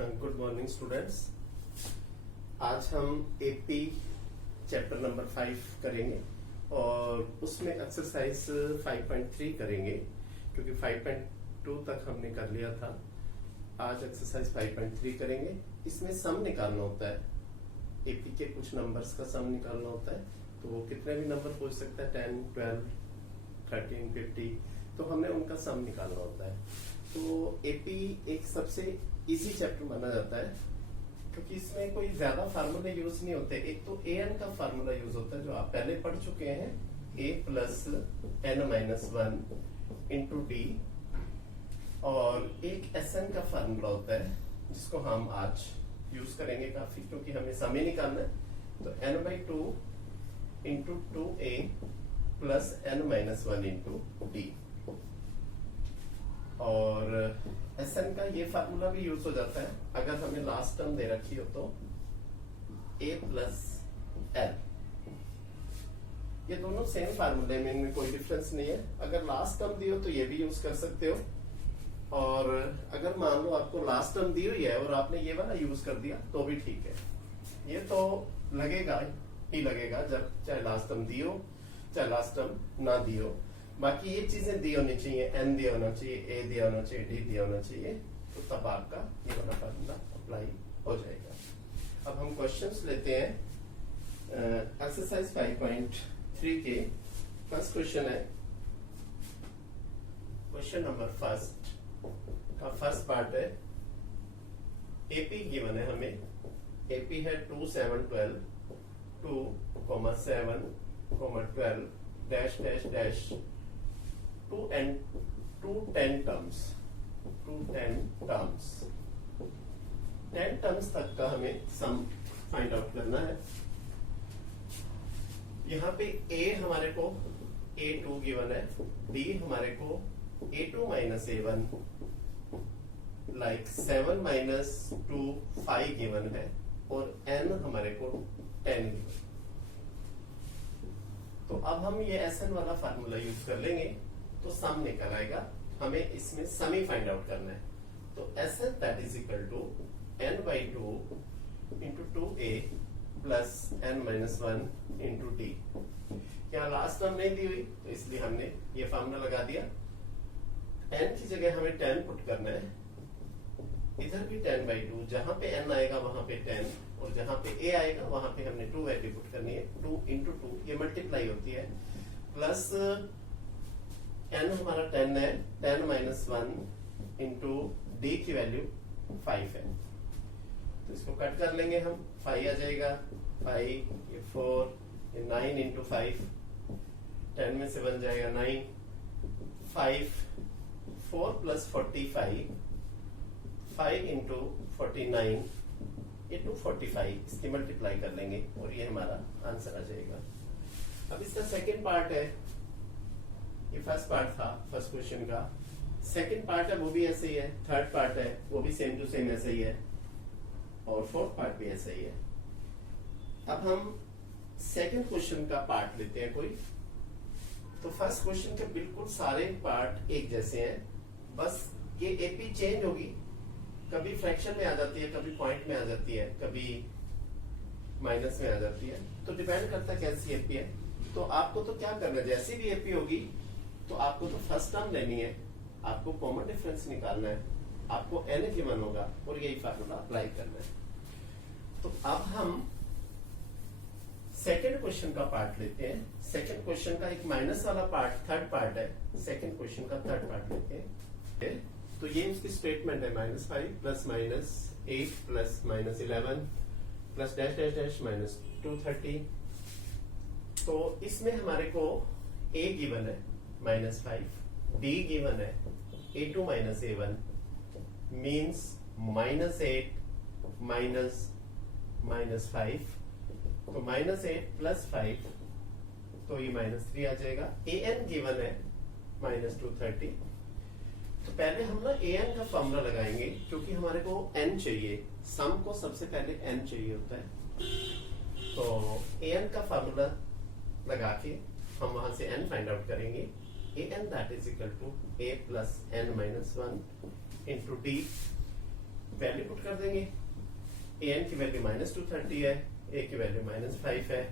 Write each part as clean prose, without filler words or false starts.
Good morning students. आज हम AP chapter number 5 करेंगे और उसमें एक्सरसाइज 5.3 करेंगे क्योंकि 5.2 तक हमने कर लिया था। आज एक्सरसाइज 5.3 करेंगे। इसमें सम निकालना होता है, एपी के कुछ नंबर्स का सम निकालना होता है। तो वो कितने भी नंबर पूछ सकता है, 10, 12, 13, 50, तो हमने उनका सम निकालना होता है। तो एपी एक सबसे इजी चैप्टर माना जाता है क्योंकि इसमें कोई ज्यादा फार्मूले यूज नहीं होते। एक तो ए एन का फार्मूला यूज होता है जो आप पहले पढ़ चुके हैं, A plus N minus 1 into D, और एक एस एन का फार्मूला होता है जिसको हम आज यूज करेंगे काफी क्योंकि हमें समय निकालना है। तो n by 2 into 2a plus N minus 1 into D, और एस एन का ये फार्मूला भी यूज हो जाता है अगर हमें लास्ट टर्म दे रखी हो तो ए प्लस एल। ये दोनों सेम फार्मूले में, इनमें कोई डिफरेंस नहीं है। अगर लास्ट टर्म दी हो तो ये भी यूज कर सकते हो, और अगर मान लो आपको लास्ट टर्म दी हुई है और आपने ये वाला यूज कर दिया तो भी ठीक है। ये तो लगेगा ही लगेगा जब चाहे लास्ट टर्म दी हो चाहे लास्ट टर्म ना दी हो। बाकी ये चीजें दी होनी चाहिए, एन दिया होना चाहिए, ए दिया होना चाहिए, डी दिया होना चाहिए, तो तब आपका ये वाला फार्मूला अप्लाई हो जाएगा। अब हम क्वेश्चंस लेते हैं एक्सरसाइज 5.3 के। फर्स्ट क्वेश्चन है, क्वेश्चन नंबर फर्स्ट का फर्स्ट पार्ट है। एपी गिवन है हमें, एपी है 2, 7, 12, 2, 7, 12 dash dash dash 2 10 terms, 10 terms तक का हमें सम फाइंड आउट करना है। यहाँ पे a हमारे को a2 गिवन है, d हमारे को a2 minus a1, like 7 minus 2 5 given है, और n हमारे को 10 गिवन। तो अब हम ये एसएन वाला फार्मूला यूज कर लेंगे तो सम निकल आएगा। हमें इसमें सम ही फाइंड आउट करना है। तो s n that is equal to n by 2 into 2a plus n minus 1 into d. यहाँ लास्ट टर्म नहीं दी हुई तो इसलिए हमने ये फार्मूला लगा दिया। n की जगह हमें 10 पुट करना है, इधर भी 10 बाई 2, जहां पे n आएगा वहां पे 10, और जहां पे a आएगा वहां पे हमने 2 वैल्यू पुट करनी है। 2 इंटू 2 ये मल्टीप्लाई होती है, प्लस n हमारा 10 है, 10 माइनस 1 इंटू d की वैल्यू 5 है। तो इसको कट कर लेंगे हम, 5 आ जाएगा, 5 ये 4 ये 9 इंटू 5, 10 में से बन जाएगा 9, 5 4 प्लस 45, 5 इंटू 49 ये 245, इसकी मल्टीप्लाई कर लेंगे और ये हमारा आंसर आ जाएगा। अब इसका सेकंड पार्ट है, ये फर्स्ट पार्ट था फर्स्ट क्वेश्चन का। सेकंड पार्ट है वो भी ऐसे ही है, थर्ड पार्ट है वो भी सेम टू सेम ऐसे ही है, और फोर्थ पार्ट भी ऐसे ही है। अब हम सेकंड क्वेश्चन का पार्ट लेते हैं कोई। तो फर्स्ट क्वेश्चन के बिल्कुल सारे पार्ट एक जैसे हैं, बस ये एपी चेंज होगी, कभी फ्रैक्शन में आ जाती है, कभी पॉइंट में आ जाती है, कभी माइनस में आ जाती है, तो डिपेंड करता है कैसी एपी है। तो आपको तो क्या करना है, जैसी भी एपी होगी तो आपको तो फर्स्ट टर्म लेनी है, आपको कॉमन डिफरेंस निकालना है, आपको एन गिवन होगा और यही फार्मूला अप्लाई करना है। तो अब हम सेकेंड क्वेश्चन का पार्ट लेते हैं। सेकेंड क्वेश्चन का एक माइनस वाला पार्ट थर्ड पार्ट है, सेकेंड क्वेश्चन का थर्ड पार्ट लेते हैं। तो ये इसकी स्टेटमेंट है, -5 plus minus 8 plus minus 11 plus dash dash dash minus 230। तो इसमें हमारे को a गिवन है -5, d गिवन है a2 minus a1, means -8 minus 5, तो -8 प्लस 5 तो ये -3 आ जाएगा। an गिवन है -230। तो पहले हम ना an का फॉर्मूला लगाएंगे क्योंकि हमारे को n चाहिए, सम को सबसे पहले n चाहिए होता है। तो an का फॉर्मूला लगा के हम वहां से n फाइंड आउट करेंगे। an that is equal to a plus n minus 1 into d, value put कर देंगे। an की वैल्यू -230 है, a की वैल्यू -5 है,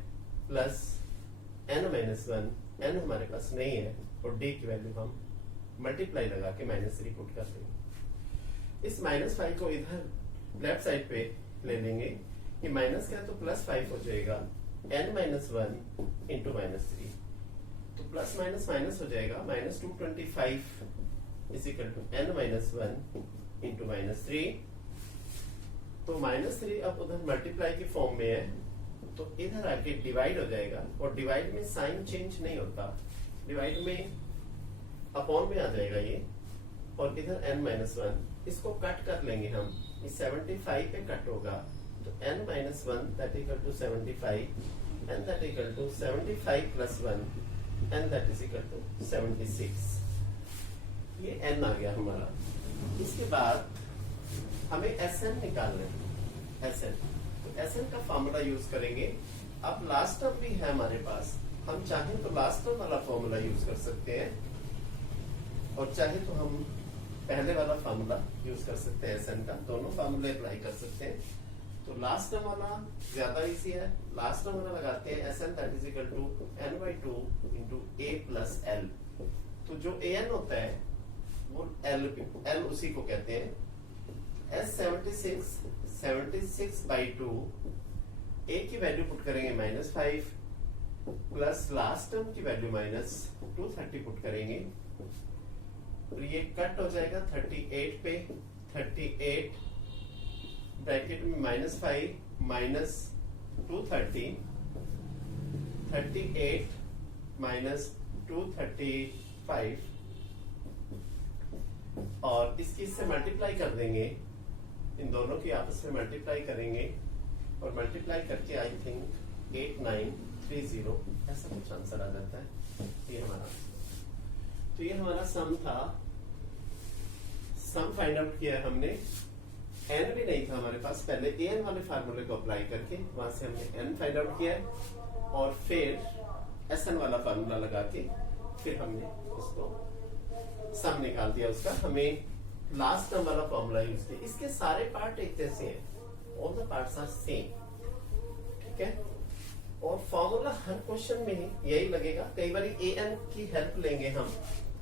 प्लस n-1, n हमारे पास नहीं है, और d की वैल्यू हम मल्टीप्लाई लगा के -3 पुट कर देंगे। इस -5 को इधर लेफ्ट साइड पे ले लेंगे, ये माइनस का तो +5 हो जाएगा, n-1 इंटू -3, तो प्लस माइनस माइनस हो जाएगा, -225 is equal to n-1 into -3। तो -3 अब उधर मल्टीप्लाई की फॉर्म में है, तो इधर आके डिवाइड हो जाएगा, और डिवाइड में साइन चेंज नहीं होता, डिवाइड में अपॉन में आ जाएगा ये, और इधर n-1 इसको कट कर लेंगे हम, ये 75 पे कट होगा, तो n-1 that equal to 75, and that equal to 75 plus 1 and that is equal to 76। ये n आ गया हमारा। इसके बाद हमें Sn निकालना है, Sn, तो Sn का फॉर्मूला यूज करेंगे। अब लास्ट टर्म भी है हमारे पास, हम चाहें तो लास्ट टर्म वाला फॉर्मूला यूज कर सकते हैं, और चाहे तो हम पहले वाला फॉर्मूला यूज कर सकते हैं Sn का, दोनों फॉर्मूले अप्लाई कर सकते हैं। तो लास्ट टर्म वाला ज्यादा इजी है, लास्ट टर्म वाला लगाते हैं Sn that is equal to n/2 into a plus l। तो जो an होता है वो l उसी को कहते हैं। S76/2, a की वैल्यू पुट करेंगे -5, प्लस लास्ट टर्म की वैल्यू -230 पुट करेंगे, और ये कट हो जाएगा 38 पे, 38 ब्रैकेट में -5 -230, 38 -235, और इसकी इससे मल्टीप्लाई कर देंगे, इन दोनों की आपस में मल्टीप्लाई करेंगे, और मल्टीप्लाई करके आई थिंक 8930 ऐसा कुछ आंसर आ जाता है। ये हमारा, तो ये हमारा सम था, सम फाइंड आउट किया है हमने। n भी नहीं था हमारे पास, पहले an वाले फार्मूले को अप्लाई करके वहां से हमने n फाइंड आउट किया है, और फिर Sn वाला फार्मूला लगा के फिर हमने उसको सम निकाल दिया उसका। हमें लास्ट टर्म वाला फॉर्मूला यूज किया। इसके सारे पार्ट एक जैसे हैं, all the parts are same, ठीक है। और फॉर्मूला हर क्वेश्चन में यही लगेगा। कई बार an की हेल्प लेंगे हम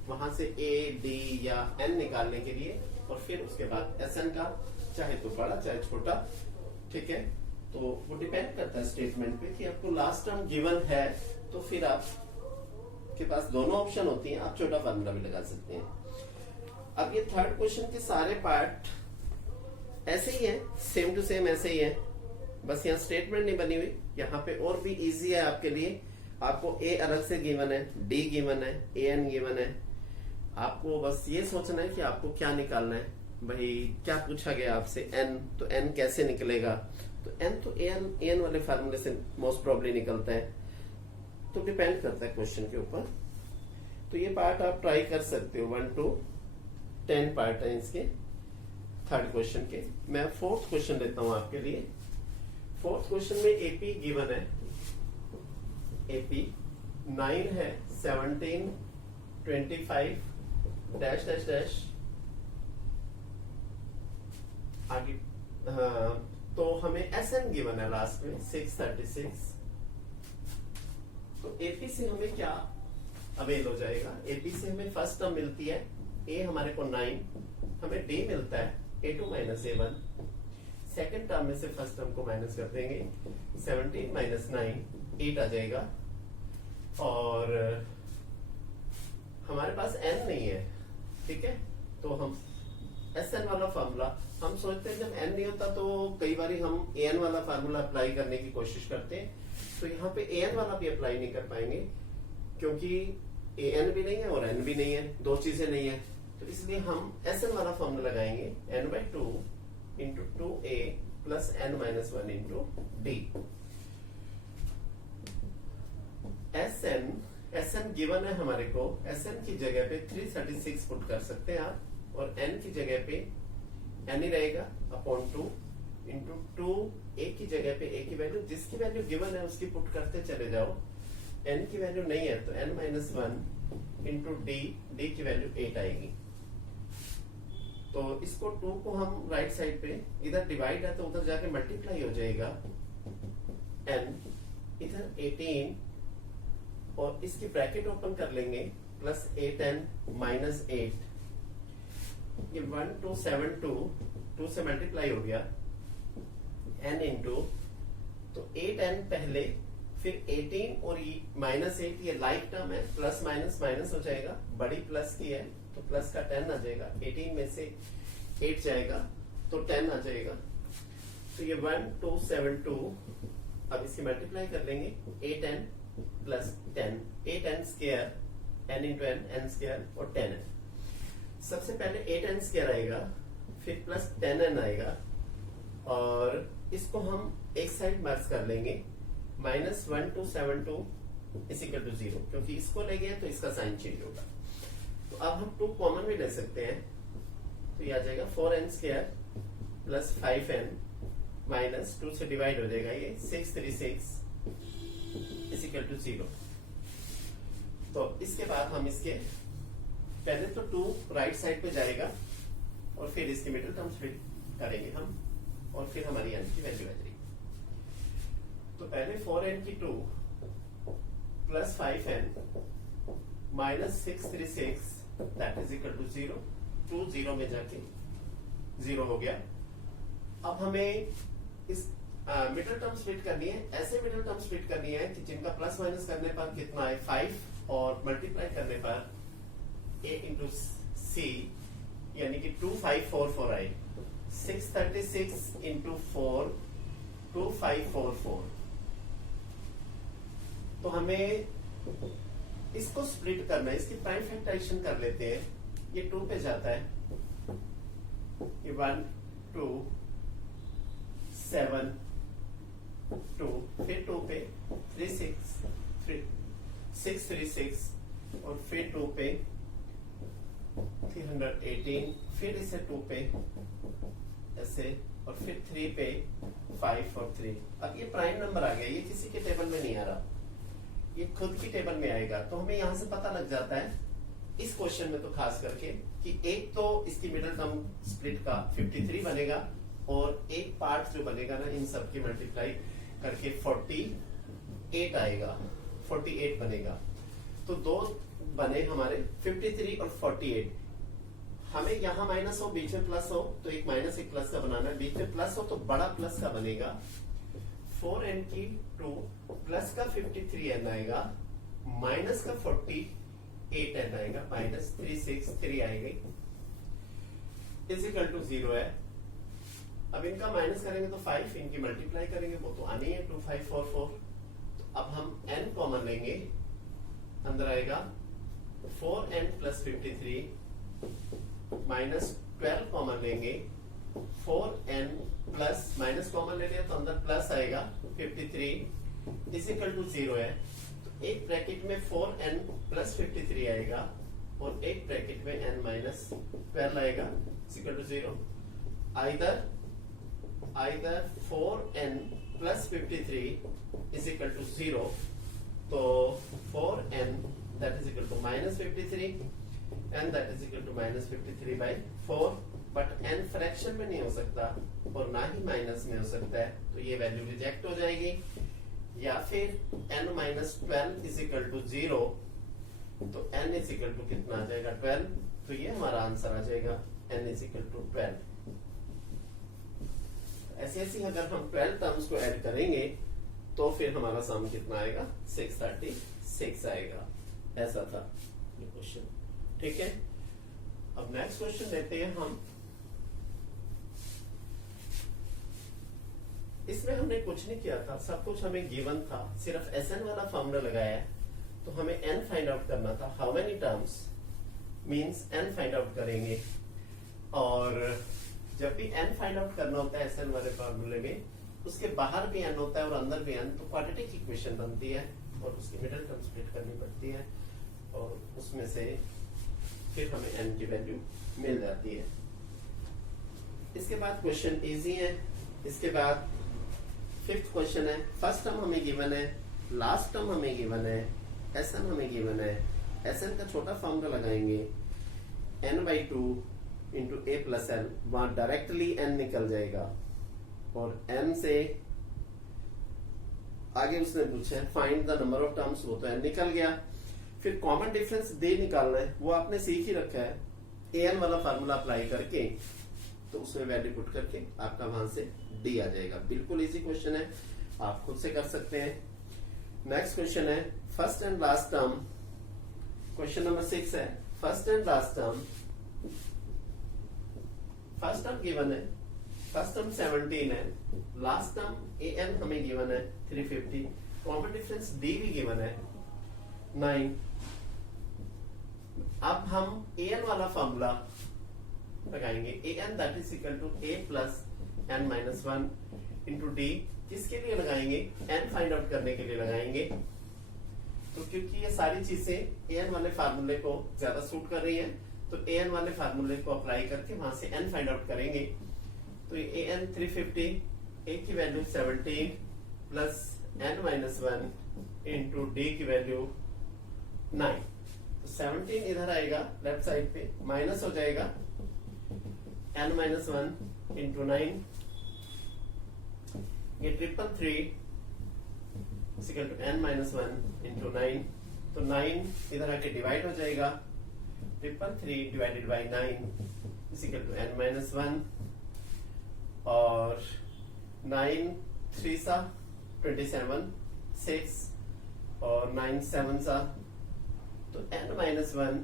वहां से a, d या n निकालने के लिए, और फिर उसके बाद Sn का, चाहे तो बड़ा चाहे छोटा, ठीक है। तो वो डिपेंड करता है स्टेटमेंट पे कि आपको लास्ट टर्म गिवन है, तो फिर आप के पास दोनों ऑप्शन होती हैं, आप छोटा फार्मूला भी लगा सकते हैं। अब ये थर्ड क्वेश्चन के सारे पार्ट ऐसे ही है, सेम टू सेम ऐसे ही है, बस यहाँ स्टेटमेंट नहीं बनी हुई। यहाँ पे और भी इजी है आपके लिए, आपको a अलग से गिवन है, d गिवन है, an गिवन है, आपको बस ये सोचना है कि आपको क्या निकालना है। भाई क्या पूछा गया आपसे, n, तो n कैसे निकलेगा, तो n तो an वाले फार्मूले से मोस्ट प्रोबेबली निकलता है, तो डिपेंड करता है क्वेश्चन के ऊपर। तो ये पार्ट आप ट्राई कर सकते हो, 1 to 10 पार्ट है इसके थर्ड क्वेश्चन के। मैं फोर्थ क्वेश्चन लेता हूं आपके लिए। फोर्थ क्वेश्चन में एपी गिवन है, एपी 9 है, 17, 25 डैश डैश डैश आगे, तो हमें Sn गिवन है लास्ट में 636। तो एपी से हमें क्या अवेल हो जाएगा, एपी से हमें फर्स्ट टर्म मिलती है a हमारे को 9, हमें d मिलता है a2 - a1। सेकेंड टर्म में से फर्स्ट टर्म को माइनस कर देंगे, 17 - 9 8 आ जाएगा, और हमारे पास n नहीं है, ठीक है। तो हम Sn वाला फार्मूला, हम सोचते हैं जब n नहीं होता तो कई बार हम an वाला फार्मूला अप्लाई करने की कोशिश करते हैं, तो यहाँ पे an वाला भी अप्लाई नहीं कर पाएंगे, क्योंकि an भी नहीं है और n भी नहीं है, दो चीजें नहीं है। तो इसलिए हम Sn वाला फॉर्मूला लगाएंगे, n/2 into 2a plus n-1 into d। Sn given है हमारे को, Sn की जगह पे 336 पुट कर सकते हैं आप, और n की जगह पे n ही रहेगा अपॉन 2 इंटू 2, a की जगह पे a की वैल्यू, जिसकी वैल्यू गिवन है उसकी पुट करते चले जाओ। n की वैल्यू नहीं है तो n-1 इंटू d की वैल्यू 8 आएगी। तो इसको 2 को हम राइट साइड पे, इधर डिवाइड है तो उधर जाके मल्टीप्लाई हो जाएगा n, इधर 18 और इसकी ब्रैकेट ओपन कर लेंगे प्लस 8n माइनस 8, ये 1 2 7 2 से मल्टीप्लाई हो गया n इंटू, तो 8n पहले, फिर 18 और माइनस 8, ये लाइक टर्म है, प्लस माइनस माइनस हो जाएगा, बड़ी प्लस की है तो प्लस का 10 आ जाएगा, 18 में से 8 जाएगा तो 10 आ जाएगा, तो ये 1 2 7 2, अब इसकी मल्टीप्लाई कर लेंगे 8n plus 10, 8n square, n into n, n square और 10n। सबसे पहले 8n स्क्वायर आएगा, फिर प्लस 10n आएगा, और इसको हम एक साइड मर्ज कर लेंगे, माइनस 1 2 7 2 इज इक्वल टू 0, क्योंकि इसको ले गए तो इसका साइन चेंज होगा। तो अब हम 2 कॉमन भी ले सकते हैं, तो ये आ जाएगा 4n square plus 5n minus 2 से डिवाइड हो जाएगा, ये 636 इज इक्वल टू 0। तो इसके बाद हम इसके पहले तो 2 राइट साइड पे जाएगा और फिर इसके मिडिल टर्म्स फिट करेंगे हम, और फिर हमारी n की वैल्यू आ जाएगी। तो पहले 4n की 2 plus 5n minus 636 that is equal to 0, 2 0 में जाके 0 हो गया। अब हमें इस मिडिल टर्म स्प्लिट करनी है, ऐसे मिडिल टर्म स्प्लिट करनी है कि जिनका प्लस माइनस करने पर कितना है 5, और मल्टीप्लाई करने पर a इंटू सी, यानी कि 2544 आए, 636 इंटू 4 2544। तो हमें इसको स्प्लिट करना है, इसकी प्राइम फैक्टराइजेशन कर लेते हैं, ये 2 पे जाता है, ये 1 2 7 2, फिर 2 पे 3 6 3 6, और फिर 2 पे 318, फिर इसे 2 पे ऐसे, और फिर 3 पे 5 और 3। अब ये प्राइम नंबर आ गया, ये किसी के टेबल में नहीं आ रहा, ये खुद की टेबल में आएगा। तो हमें यहां से पता लग जाता है इस क्वेश्चन में तो खास करके कि एक तो इसकी मिडिल टर्म स्प्लिट का 53 बनेगा, और एक पार्ट जो बनेगा ना इन सब की मल्टीप्लाई करके 48 आएगा, 48 बनेगा। तो 2 बने हमारे 53 और 48। हमें यहाँ माइनस हो, बीच में प्लस हो, तो एक माइनस एक प्लस का बनाना है, बीच में प्लस हो तो बड़ा प्लस का बनेगा। 4n की 2 प्लस का 53n आएगा, माइनस का 48n आएगा, माइनस 363 आएगी, इज इक्वल टू 0 है। अब इनका माइनस करेंगे तो 5, इनकी मल्टीप्लाई करेंगे वो तो आनी है 2544। तो अब हम n कॉमन लेंगे, अंदर आएगा 4n प्लस 53 माइनस 12 कॉमन लेंगे, 4n प्लस माइनस कॉमन ले लिया तो अंदर प्लस आएगा 53 इज इक्वल टू 0 है। तो एक ब्रैकेट में 4n प्लस 53 आएगा, और एक ब्रैकेट में n माइनस 12 आएगा is equal to 0। either 4n plus 53 is equal to 0, तो 4n that is equal to minus 53 and that is equal to minus 53 by 4, but n fraction में नहीं हो सकता और ना ही माइनस में हो सकता है, तो ये वैल्यू रिजेक्ट हो जाएगी। या फिर n minus 12 is equal to 0, तो n इज इक्वल टू कितना आ जाएगा 12, तो ये हमारा आंसर आ जाएगा n इज इक्वल टू 12। ऐसे ऐसे अगर हम 12 टर्म्स को ऐड करेंगे तो फिर हमारा सम कितना आएगा 636 आएगा। ऐसा था ये क्वेश्चन, ठीक है। अब नेक्स्ट क्वेश्चन लेते हैं हम। इसमें हमने कुछ नहीं किया था, सब कुछ हमें गिवन था, सिर्फ SN वाला फॉर्मूला लगाया है। तो हमें n फाइंड आउट करना था, how many terms means n find out करेंगे। और जब भी n फाइंड आउट करना होता है SN वाले फॉर्मूले में, उसके बाहर भी n होता है और अंदर भी n, तो क्वाड्रेटिक इक्वेशन बनती है और उसकी मिडिल टर्म स्प्लिट करनी पड़ती है, और उसमें से फिर हमें n की वैल्यू मिल जाती है। इसके बाद क्वेश्चन इजी है। इसके बाद 5th क्वेश्चन है। फर्स्ट टर्म हमें गिवन है, लास्ट टर्म हमें गिवन है, SN हमें गिवन है। SN का छोटा फॉर्मूला लगाएंगे, n/2 into a plus L, वहां डायरेक्टली एन निकल जाएगा और एन से आगे उसने पूछा है find the number of terms, वो तो एन निकल गया। फिर कॉमन डिफरेंस डी निकालना है, वो आपने सीख ही रखा है, ए एन वाला फार्मूला अप्लाई करके तो उसमें वैल्यू पुट करके आपका वहां से डी आ जाएगा। बिल्कुल इजी क्वेश्चन है, आप खुद से कर सकते हैं। नेक्स्ट क्वेश्चन है first and last term, question number 6 है। First and last term, first term given है, फर्स्ट टर्म 17 है, लास्ट टर्म ए एन हमें गिवन है 350, कॉमन डिफरेंस डी भी गिवन है 9। अब हम ए एन वाला फॉर्मूला लगाएंगे, A N that is equal to A plus N minus 1 into D. किसके लिए लगाएंगे? एन फाइंड आउट करने के लिए लगाएंगे। तो क्योंकि ये सारी चीजें ए एन वाले फार्मूले को ज्यादा सूट कर रही हैं, तो ए एन वाले फार्मूले को अप्लाई करके वहां से एन फाइंड आउट करेंगे। तो ए एन 350, ए की value 17 plus N minus 1 into d की वैल्यू 9। तो 17 इधर आएगा लेफ्ट साइड पे, माइनस हो जाएगा एन माइनस 1 इंटू 9, ये 333 equal to n minus 1 into 9। तो 9 इधर आके डिवाइड हो जाएगा, 333 divided by 9 equal to n minus 1, और 9 3 सा 27, 6 और 9 7 सा, तो n minus 1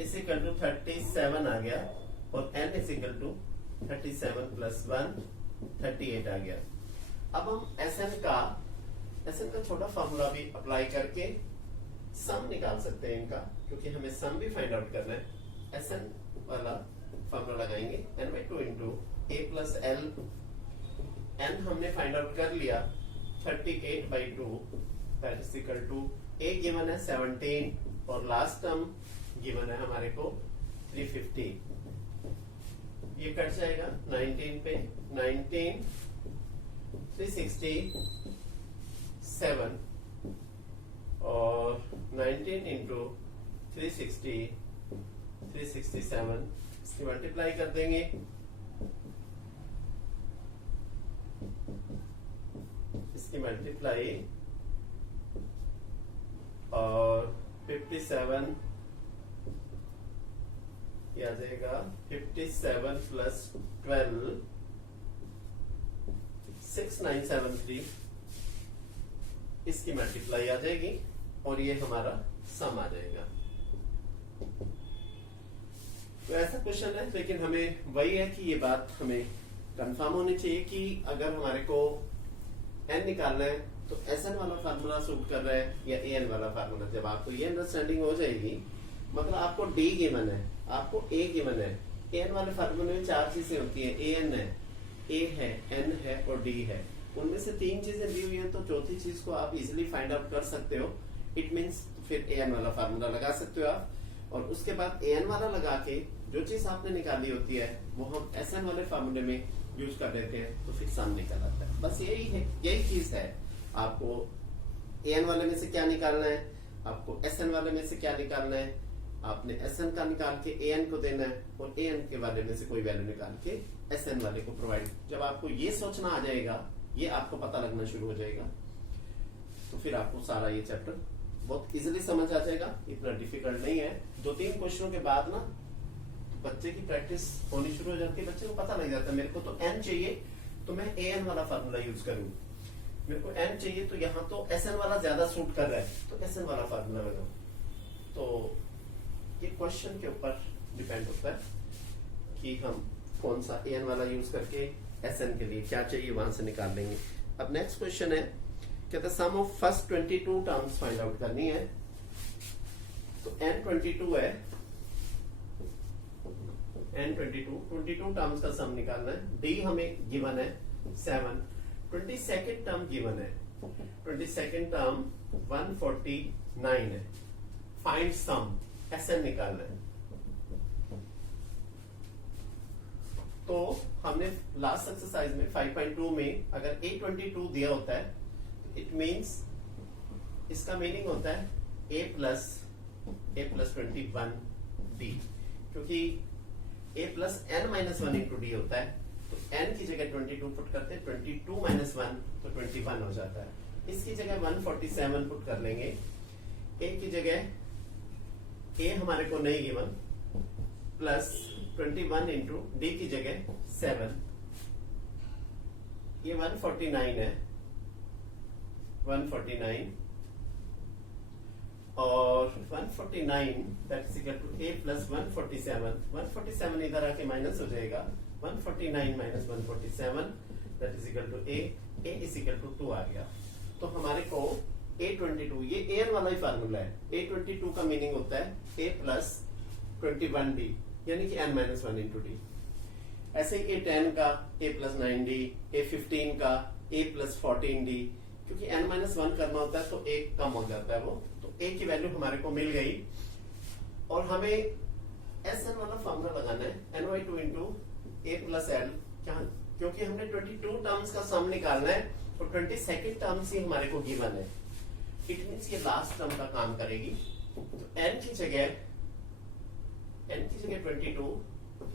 is equal to 37 आ गया, और n is equal to 37 plus 1 38 आ गया। अब हम SN का छोटा फॉर्मूला भी अप्लाई करके सम निकाल सकते हैं इनका, क्योंकि हमें सम भी फाइंड आउट करना है। SN वाला फॉर्मूला लगाएंगे n/2 into a plus l. n हमने फाइंड आउट कर लिया 38/2 that is equal to a given है 17 और लास्ट टर्म गिवन है हमारे को 350। ये कट जाएगा 19 पे, 19 367 और 19 इंटू 367 इसकी मल्टीप्लाई कर देंगे, इसकी मल्टीप्लाई और 57 ये आ जाएगा 57 प्लस 12 6973, इसकी मल्टीप्लाई आ जाएगी और ये हमारा सम आ जाएगा। तो ऐसा क्वेश्चन है, लेकिन हमें वही है कि ये बात हमें कंफर्म होनी चाहिए कि अगर हमारे को n निकालना है तो SN वाला फार्मूला सूट कर रहा है या AN वाला फार्मूला। जब आपको ये अंडरस्टैंडिंग हो जाएगी, मतलब आपको D गिवन है, आपको A गिवन है, AN वाले फार्मूले में 4 चीजें होती है, AN है, A है, N है और D है। उनमें से 3 चीजें दी हुई है, तो चौथी चीज को आप इजिली फाइंड आउट कर सकते हो। इट मीन्स फिर AN वाला फार्मूला लगा सकते हो आप, और उसके बाद AN वाला लगा के जो चीज आपने निकाली होती है वो हम SN वाले फार्मूले में यूज कर देते हैं, तो फिर सम निकल आता है। बस यही है, यही चीज है। आपको AN वाले में से क्या निकालना है, आपको SN वाले में से क्या निकालना है, आपने SN का निकाल के AN को देना है और AN के वाले में से कोई वैल्यू निकाल के SN वाले को प्रोवाइड। जब आपको ये सोचना आ जाएगा, ये आपको पता लगना शुरू हो जाएगा, तो फिर आपको सारा ये चैप्टर बहुत इजीली समझ आ जाएगा। इतना डिफिकल्ट नहीं है। 2-3 क्वेश्चनों के बाद ना बच्चे की प्रैक्टिस होनी शुरू हो जाती है, बच्चे को पता लग जाता है मेरे को तो n चाहिए तो मैं AN वाला फार्मूला यूज करूं, मेरे को n चाहिए तो यहाँ तो SN वाला ज्यादा सूट कर रहा है तो SN वाला फार्मूला लगाऊं। तो ये क्वेश्चन के ऊपर डिपेंड होता है कि हम कौन सा AN वाला यूज करके SN के लिए क्या चाहिए वहां से निकाल लेंगे। अब नेक्स्ट क्वेश्चन है, कहते हैं sum of first 22 terms find out करनी है। तो n22 है, n22 टर्म्स का सम निकालना है। D हमें गिवन है 7, 22nd टर्म गिवन है, 22nd टर्म 149 है। फाइंड सम, SN निकालना है। तो हमने लास्ट एक्सरसाइज में 5.2 में अगर A22 दिया होता है, इट मीन्स इसका मीनिंग होता है A plus 21 डी, क्योंकि a plus N minus one into d होता है, तो n की जगह 22 पुट करते हैं, 22 माइनस 1 तो 21 हो जाता है। इसकी जगह 147 पुट कर लेंगे, a की जगह a हमारे को नहीं गिवन, प्लस 21 इंटू डी की जगह 7, ये 149 है, 149 और 149 that is equal to a plus 147 इधर आके माइनस हो जाएगा, 149 minus 147 that is equal to a is equal to 2 आ गया। तो हमारे को a22, ये an वाला ही फार्मूला है, a22 का मीनिंग होता है a प्लस 21d यानी कि n माइनस 1 इंटू डी। ऐसे ही a10 का a प्लस 9d, a15 का a प्लस 14d, क्योंकि n माइनस 1 करना होता है तो a कम हो जाता है वो, तो a की वैल्यू हमारे को मिल गई और हमें Sn वाला फॉर्मूला लगाना है ny2 into a plus l, क्योंकि हमने 22 टर्म्स का सम निकालना है और 22nd टर्म्स ही हमारे को गिवन है, इट मींस ये लास्ट टर्म का काम करेगी। तो n की जगह 22,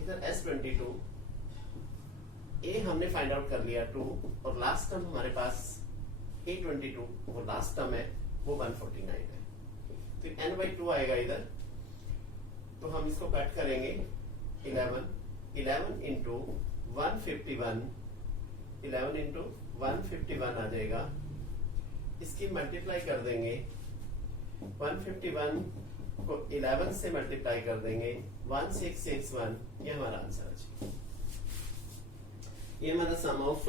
इधर S22, a हमने फाइंड आउट कर लिया 2 और लास्ट टर्म हमारे पास a22, वो लास्ट टर्म है वो 149 है, तो n/2 आएगा इधर, तो हम इसको कट करेंगे 11 इंटू 151, 11 इंटू 151 आ जाएगा, इसकी मल्टीप्लाई कर देंगे, 151 को 11 से मल्टीप्लाई कर देंगे, 1661, ये हमारा आंसर है। ये हमारा सम ऑफ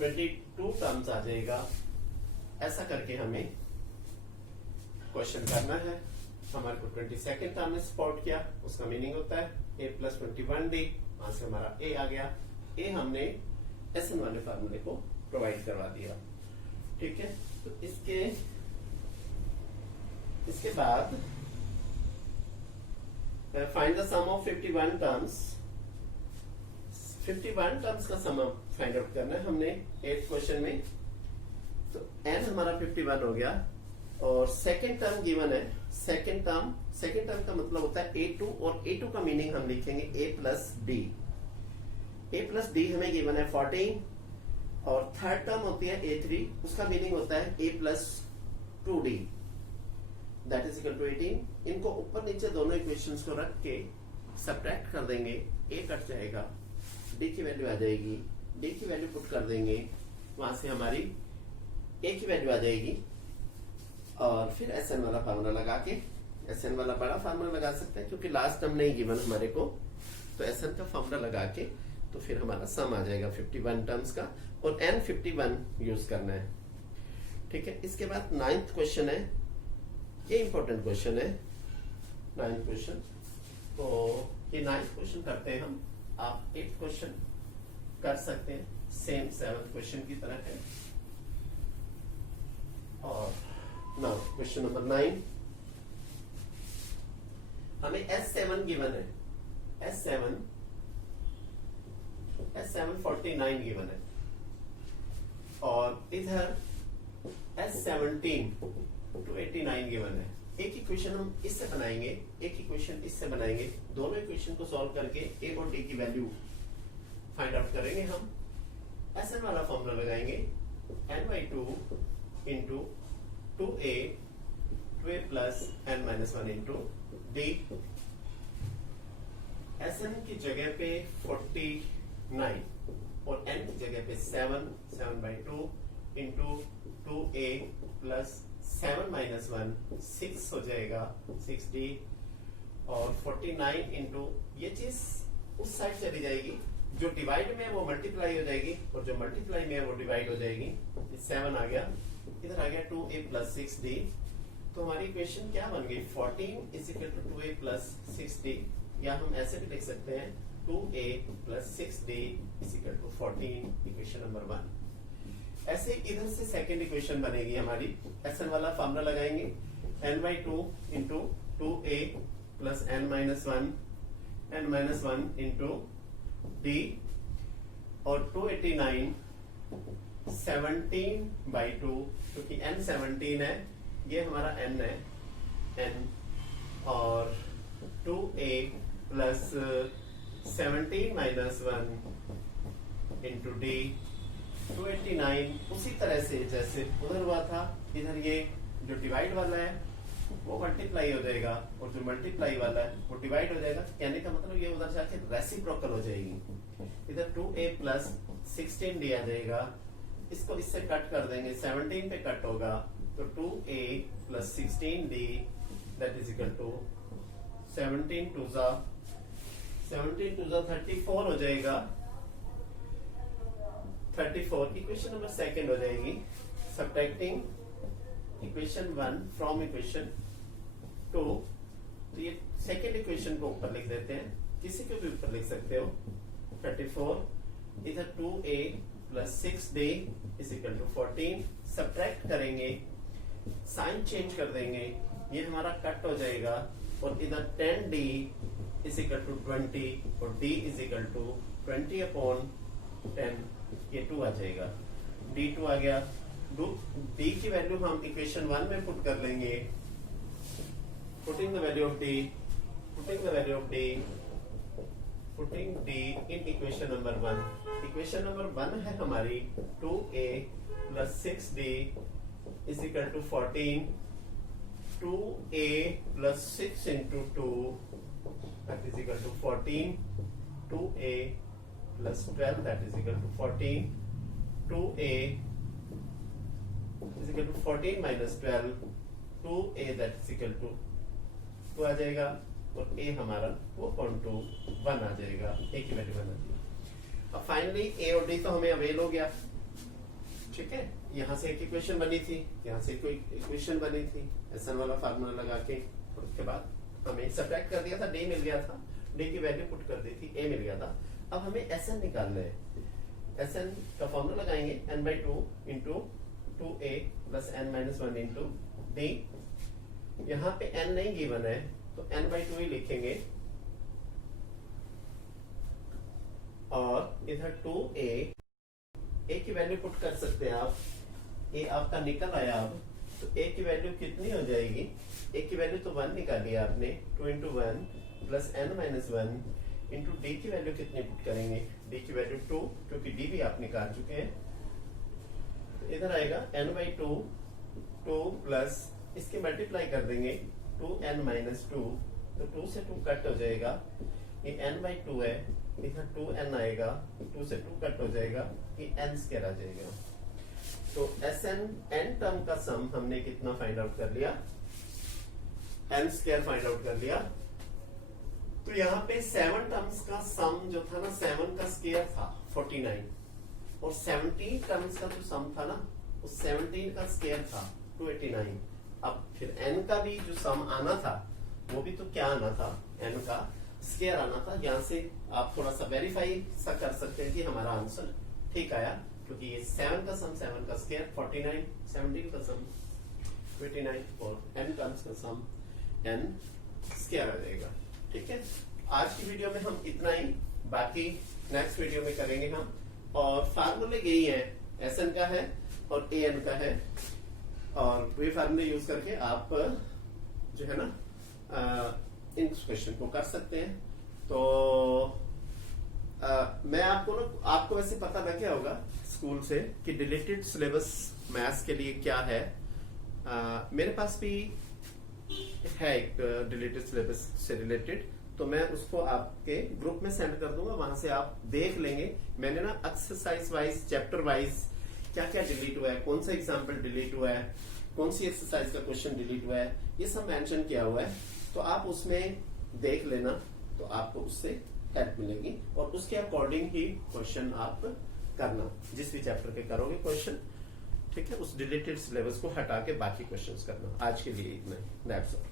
22 टर्म्स आ जाएगा। ऐसा करके हमें क्वेश्चन करना है। हमारे को 22nd टर्म ने सपोर्ट किया, उसका मीनिंग होता है a प्लस 21d, वहां से हमारा a आ गया, a हमने Sn वाले फार्मूले को प्रोवाइड करवा दिया। ठीक है, तो इसके बाद find the sum of 51 terms. 51 terms का सम फाइंड आउट करना है हमने 8th क्वेश्चन में। तो n हमारा 51 हो गया और सेकेंड टर्म गिवन है। सेकेंड टर्म का मतलब होता है a2 और a2 का मीनिंग हम लिखेंगे a plus D. a plus D हमें गिवन है 14 और थर्ड टर्म होती है a3, उसका मीनिंग होता है a plus 2d that is equal to 18। इनको ऊपर नीचे दोनों इक्वेशंस को रख के सब्ट्रैक्ट कर देंगे, a कट जाएगा, d की वैल्यू आ जाएगी, d की वैल्यू पुट कर देंगे, वहां से हमारी a की वैल्यू आ जाएगी और फिर Sn वाला फार्मूला लगा के, Sn वाला बड़ा फार्मूला लगा सकते हैं क्योंकि लास्ट टर्म नहीं गिवन हमारे को, तो Sn का फार्मूला लगा के तो फिर हमारा सम आ जाएगा 51 टर्म्स का और n51 यूज करना है। ठीक है, इसके बाद 9th क्वेश्चन है, ये इंपॉर्टेंट क्वेश्चन है 9th क्वेश्चन। तो ये 9th क्वेश्चन करते हैं हम, आप 8th क्वेश्चन कर सकते हैं, सेम 7th क्वेश्चन की तरह है। और नाउ क्वेश्चन नंबर 9, हमें S7 गिवन है, S7 49 गिवन है और इधर S17 to 89 गिवन है। एक इक्वेशन हम इससे बनाएंगे, एक इक्वेशन इससे बनाएंगे, दोनों इक्वेशन को सॉल्व करके a और d की वैल्यू फाइंड आउट करेंगे हम। Sn वाला फॉर्मूला लगाएंगे n/2 into 2a plus n minus 1 into D. Sn की जगह पे 49 और n की जगह पे 7/2 इंटू 2a प्लस 7 माइनस 1 6 हो जाएगा, 6d और 49 इंटू, ये चीज उस साइड चली जाएगी, जो डिवाइड में है वो मल्टीप्लाई हो जाएगी और जो मल्टीप्लाई में है वो डिवाइड हो जाएगी। 7 आ गया, इधर आ गया 2a प्लस 6d, तो हमारी इक्वेशन क्या बन गई, 14 is equal to 2a plus 6d, या हम ऐसे भी लिख सकते हैं 2a plus 6d is equal to 14, equation number 1। ऐसे इधर से सेकेंड इक्वेशन बनेगी हमारी। Sn वाला फॉर्मूला लगाएंगे n/2 into 2a plus n minus 1 into d और 289 17/2, क्योंकि n 17 है, ये हमारा n है, n और 2a plus 17 minus 1 into D 289। उसी तरह से जैसे उधर हुआ था, इधर ये जो डिवाइड वाला है वो मल्टीप्लाई हो जाएगा और जो मल्टीप्लाई वाला है वो डिवाइड हो जाएगा। कहने का मतलब ये उधर जाके रेसिप्रोकल हो जाएगी। इधर 2a प्लस 16d आ जाएगा, इसको इससे कट कर देंगे, 17 पे कट होगा तो 2a plus 16d that is equal to 17 two जा 34 हो जाएगा। 34 इक्वेशन नंबर सेकंड हो जाएगी। सब्ट्रैक्टिंग इक्वेशन 1 फ्रॉम इक्वेशन 2, तो ये सेकंड इक्वेशन को ऊपर लिख देते हैं, किसी को भी ऊपर लिख सकते हो। 34 इधर 2a plus 6d is equal to 14। Subtract करेंगे, साइन चेंज कर देंगे, ये हमारा कट हो जाएगा और इधर 10d इज इक्वल टू 20 और d is equal to 20 upon 10, ये 2 आ जाएगा। d2 आ गया। d की वैल्यू हम इक्वेशन 1 में पुट कर लेंगे। Putting the value of d in equation number 1। Equation number 1 है हमारी 2a plus 6d is equal to 14। 2a plus 6 into 2 that is equal to 14, 2a plus 12 that is equal to 14, 2a is equal to 14 minus 12, 2a that is equal to 2 आ जाएगा और a हमारा 4.21 आ जाएगा, a की value 1 आ जाएगी। अब finally a और d तो हमें अवेल हो गया, ठीक है। यहाँ से एक इक्वेशन बनी थी, यहाँ से कोई इक्वेशन बनी थी, SN वाला फार्मूला लगा के, और उसके बाद हमें सब्ट्रैक्ट कर दिया था, d मिल गया था, d की वैल्यू पुट कर दी थी, a मिल गया था। अब हमें SN निकालना है। SN का फॉर्मूला लगाएंगे n/2 into 2a plus n minus 1 into d। यहाँ पे n नहीं गिवन है तो n/2 ही लिखेंगे और इधर 2a, a की वैल्यू पुट कर सकते हैं आप, a आपका निकल आया। अब तो a की वैल्यू कितनी हो जाएगी? a की वैल्यू तो 1 निकाली आपने, 2 into 1 plus n minus 1 into d की वैल्यू कितनी पुट करेंगे? d की वैल्यू 2, क्योंकि d भी आप निकाल चुके हैं। तो इधर आएगा n/2, 2 प्लस इसके मल्टीप्लाई कर देंगे 2n माइनस 2, तो 2 से 2 कट हो जाएगा, ये n/2 है, इधर 2n आएगा, 2 से 2 कट हो जाएगा, ये n स्क्वायर आ जाएगा। तो SN n टर्म का सम हमने कितना फाइंड आउट कर लिया? n स्क्वायर फाइंड आउट कर लिया। तो यहाँ पे 7 टर्म्स का सम जो था ना, 7 का स्क्वायर था 49 और 17 टर्म्स का जो सम था ना, उस 17 का स्क्वायर था 289। अब फिर n का भी जो सम आना था वो भी तो क्या आना था? n का स्क्वायर आना था। यहाँ से आप थोड़ा सा वेरीफाई सा कर सकते हैं कि हमारा आंसर ठीक आया, क्योंकि ये 7 का सम 7 का स्क्वायर 49, 17 का सम 29 और n टर्म्स का सम n स्क्वायर आ जाएगा। ठीक है, आज की वीडियो में हम इतना ही, बाकी नेक्स्ट वीडियो में करेंगे हम। और फार्मूले यही है, SN का है और AN का है, और वे फार्मूले यूज करके आप जो है ना इन क्वेश्चन को कर सकते हैं। तो मैं आपको वैसे पता लग गया होगा स्कूल से कि डिलीटेड सिलेबस मैथ्स के लिए क्या है। मेरे पास भी है एक डिलीटेड सिलेबस से रिलेटेड, तो मैं उसको आपके ग्रुप में सेंड कर दूंगा, वहां से आप देख लेंगे। मैंने ना एक्सरसाइज वाइज, चैप्टर वाइज क्या क्या डिलीट हुआ है, कौन सा एग्जाम्पल डिलीट हुआ है, कौन सी एक्सरसाइज का क्वेश्चन डिलीट हुआ है, ये सब मेंशन किया हुआ है। तो आप उसमें देख लेना, तो आपको उससे हेल्प मिलेगी और उसके अकॉर्डिंग ही क्वेश्चन आप करना, जिस भी चैप्टर के करोगे क्वेश्चन, ठीक है, उस डिलीटेड सिलेबस को हटा के बाकी क्वेश्चंस करना। आज के लिए इतना ही, दैट्स ऑल।